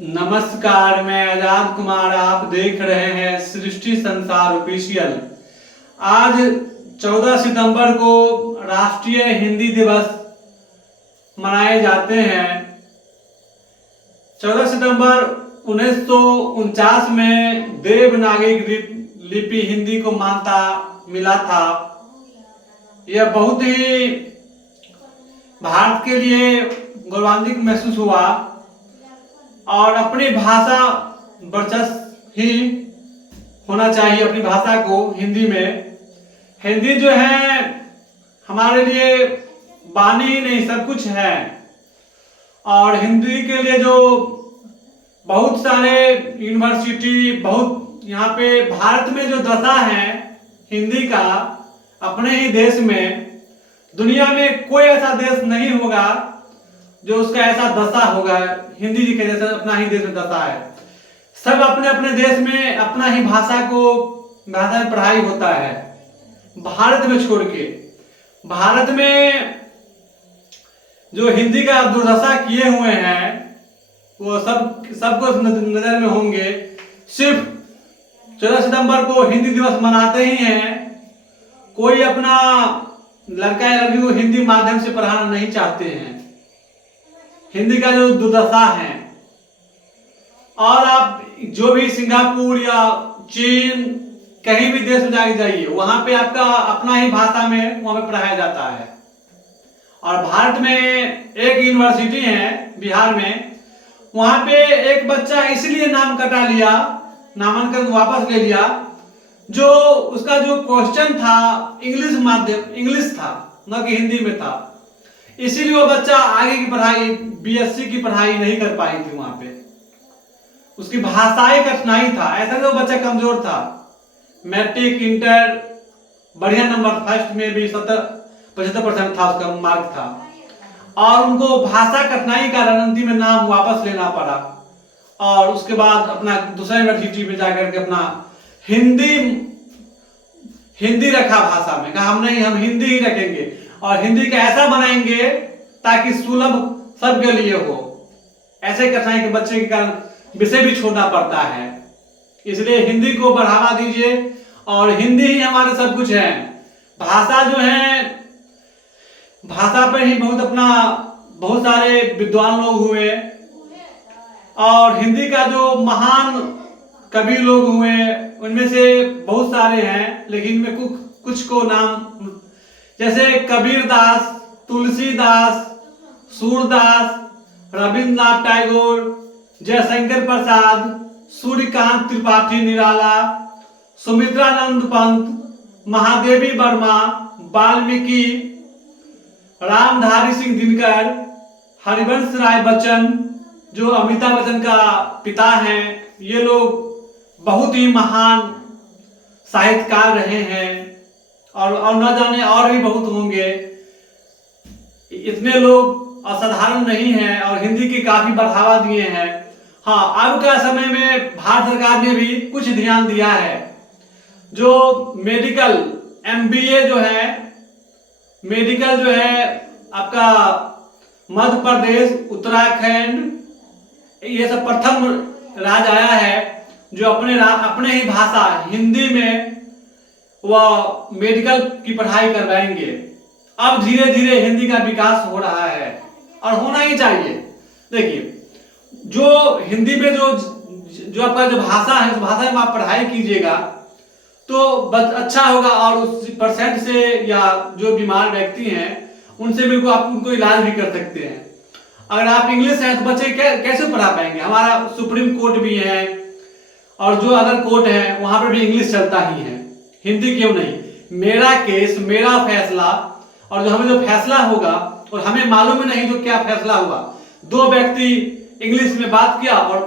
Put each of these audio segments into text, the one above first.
नमस्कार, मैं आजाद कुमार। आप देख रहे हैं सृष्टि संसार ऑफिशियल। आज 14 सितंबर को राष्ट्रीय हिंदी दिवस मनाए जाते हैं। 14 सितंबर 1949 में देवनागरी लिपि हिंदी को मान्यता मिला था। यह बहुत ही भारत के लिए गौरवान्वित महसूस हुआ और अपनी भाषा वर्चस्व ही होना चाहिए। अपनी भाषा को हिंदी में, हिंदी जो है हमारे लिए वाणी ही नहीं सब कुछ है। और हिंदी के लिए जो बहुत सारे यूनिवर्सिटी, बहुत यहाँ पे भारत में जो दशा है हिंदी का, अपने ही देश में, दुनिया में कोई ऐसा देश नहीं होगा जो उसका ऐसा दशा होगा हिंदी के जैसा। अपना ही देश में दशा है। सब अपने अपने देश में अपना ही भाषा में पढ़ाई होता है। भारत में छोड़ के, भारत में जो हिंदी का दुर्दशा किए हुए हैं वो सबको नजर में होंगे। सिर्फ 14 सितंबर को हिंदी दिवस मनाते ही हैं, कोई अपना लड़का या लड़की को हिंदी माध्यम से पढ़ाना नहीं चाहते हैं। हिंदी का जो दुर्दशा है, और आप जो भी सिंगापुर या चीन कहीं भी देश में जाइए, वहां पे आपका अपना ही भाषा में वहां पे पढ़ाया जाता है। और भारत में एक यूनिवर्सिटी है बिहार में, वहां पे एक बच्चा इसलिए नाम कटा लिया, नामांकन वापस ले लिया, जो उसका जो क्वेश्चन था इंग्लिश माध्यम, इंग्लिश था, न कि हिंदी में था। इसीलिए वो बच्चा आगे की पढ़ाई, बीएससी की पढ़ाई नहीं कर पाई थी। वहां पे उसकी भाषाई कठिनाई था। ऐसा नहीं वो बच्चा कमजोर था। मैट्रिक, इंटर बढ़िया नंबर, फर्स्ट में भी 75% था उसका मार्क था, और उनको भाषा कठिनाई का रणनीति में नाम वापस लेना पड़ा। और उसके बाद अपना दूसरा यूनिवर्सिटी में जाकर के अपना हिंदी रखा भाषा में। कहा हम हिंदी ही रखेंगे और हिंदी का ऐसा बनाएंगे ताकि सुलभ सबके लिए हो। ऐसे कठिनाई के बच्चे के कारण विषय भी छोड़ना पड़ता है। इसलिए हिंदी को बढ़ावा दीजिए, और हिंदी ही हमारे सब कुछ है। भाषा जो है, भाषा पर ही बहुत सारे विद्वान लोग हुए, और हिंदी का जो महान कवि लोग हुए उनमें से बहुत सारे हैं, लेकिन इनमें कुछ को नाम, जैसे कबीरदास, तुलसीदास, सूरदास, रविन्द्रनाथ टैगोर, जयशंकर प्रसाद, सूर्यकांत त्रिपाठी निराला, सुमित्रानंद पंत, महादेवी वर्मा, वाल्मीकि, रामधारी सिंह दिनकर, हरिवंश राय बच्चन जो अमिताभ बच्चन का पिता हैं, ये लोग बहुत ही महान साहित्यकार रहे हैं। और न जाने और भी बहुत होंगे। इतने लोग असाधारण नहीं हैं और हिंदी की काफी बढ़ावा दिए हैं। हाँ, अब का समय में भारत सरकार ने भी कुछ ध्यान दिया है। जो मेडिकल एमबीए जो है, मेडिकल जो है आपका मध्य प्रदेश, उत्तराखंड, ये सब प्रथम राज्य आया है जो अपने ही भाषा हिंदी में वह मेडिकल की पढ़ाई करवाएंगे। अब धीरे धीरे हिंदी का विकास हो रहा है और होना ही चाहिए। देखिए, जो हिंदी में जो आपका जो भाषा है, उस भाषा में आप पढ़ाई कीजिएगा तो अच्छा होगा। और उस % से, या जो बीमार व्यक्ति हैं उनसे बिल्कुल आप उनको इलाज भी कर सकते हैं। अगर आप इंग्लिश है तो बच्चे कैसे पढ़ा पाएंगे? हमारा सुप्रीम कोर्ट भी है, और जो अदर कोर्ट है वहां पर भी इंग्लिश चलता ही है, हिंदी क्यों नहीं? मेरा केस, मेरा फैसला, और जो हमें जो फैसला होगा, और हमें मालूम ही नहीं तो क्या फैसला हुआ। दो व्यक्ति इंग्लिश में बात किया और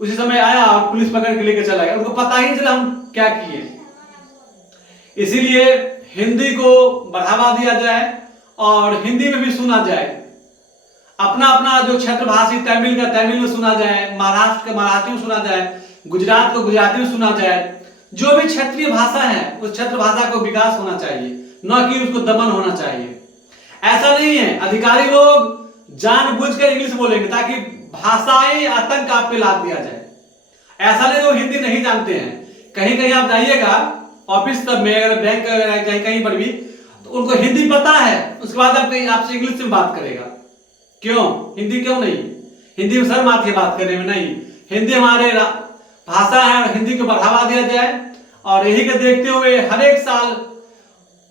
उसी समय आया और पुलिस पकड़ के लेके चला गया, उनको पता ही चला हम क्या किए। इसीलिए हिंदी को बढ़ावा दिया जाए और हिंदी में भी सुना जाए। अपना अपना जो क्षेत्रभाषी तमिल का तमिल में सुना जाए, महाराष्ट्र का मराठी में सुना जाए, गुजरात को गुजराती में सुना जाए। जो भी क्षेत्रीय भाषा है उस क्षेत्र भाषा को विकास होना चाहिए, न कि उसको दमन होना चाहिए। ऐसा नहीं है अधिकारी लोग जानबूझकर इंग्लिश बोलेंगे ताकि भाषाई आतंक आप पे लाद दिया जाए। ऐसा नहीं वो हिंदी नहीं जानते हैं, कहीं कहीं आप जाइएगा ऑफिस सब में, अगर बैंक कहीं कहीं पर भी, तो उनको हिंदी पता है, उसके बाद आपसे इंग्लिश में बात करेगा। क्यों हिंदी क्यों नहीं? हिंदी में शर्म आती है बात करने में? नहीं, हिंदी हमारे भाषा है और हिंदी को बढ़ावा दिया जाए। और यही के देखते हुए हर एक साल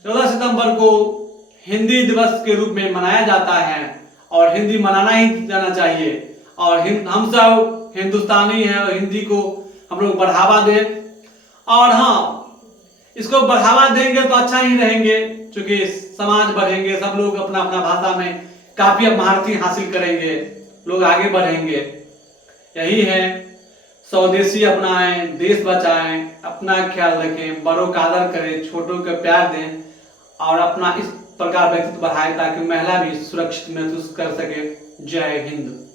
14 सितंबर को हिंदी दिवस के रूप में मनाया जाता है और हिंदी मनाना ही जाना चाहिए। और हम सब हिंदुस्तानी हैं और हिंदी को हम लोग बढ़ावा दें। और हाँ, इसको बढ़ावा देंगे तो अच्छा ही रहेंगे, क्योंकि समाज बढ़ेंगे, सब लोग अपना अपना भाषा में काफी महारती हासिल करेंगे, लोग आगे बढ़ेंगे। यही है, स्वदेशी अपनाएं, देश बचाएं, अपना ख्याल रखें, बड़ों का आदर करें, छोटों को प्यार दें और अपना इस प्रकार व्यक्तित्व बढ़ाएं ताकि महिला भी सुरक्षित महसूस कर सके। जय हिंद।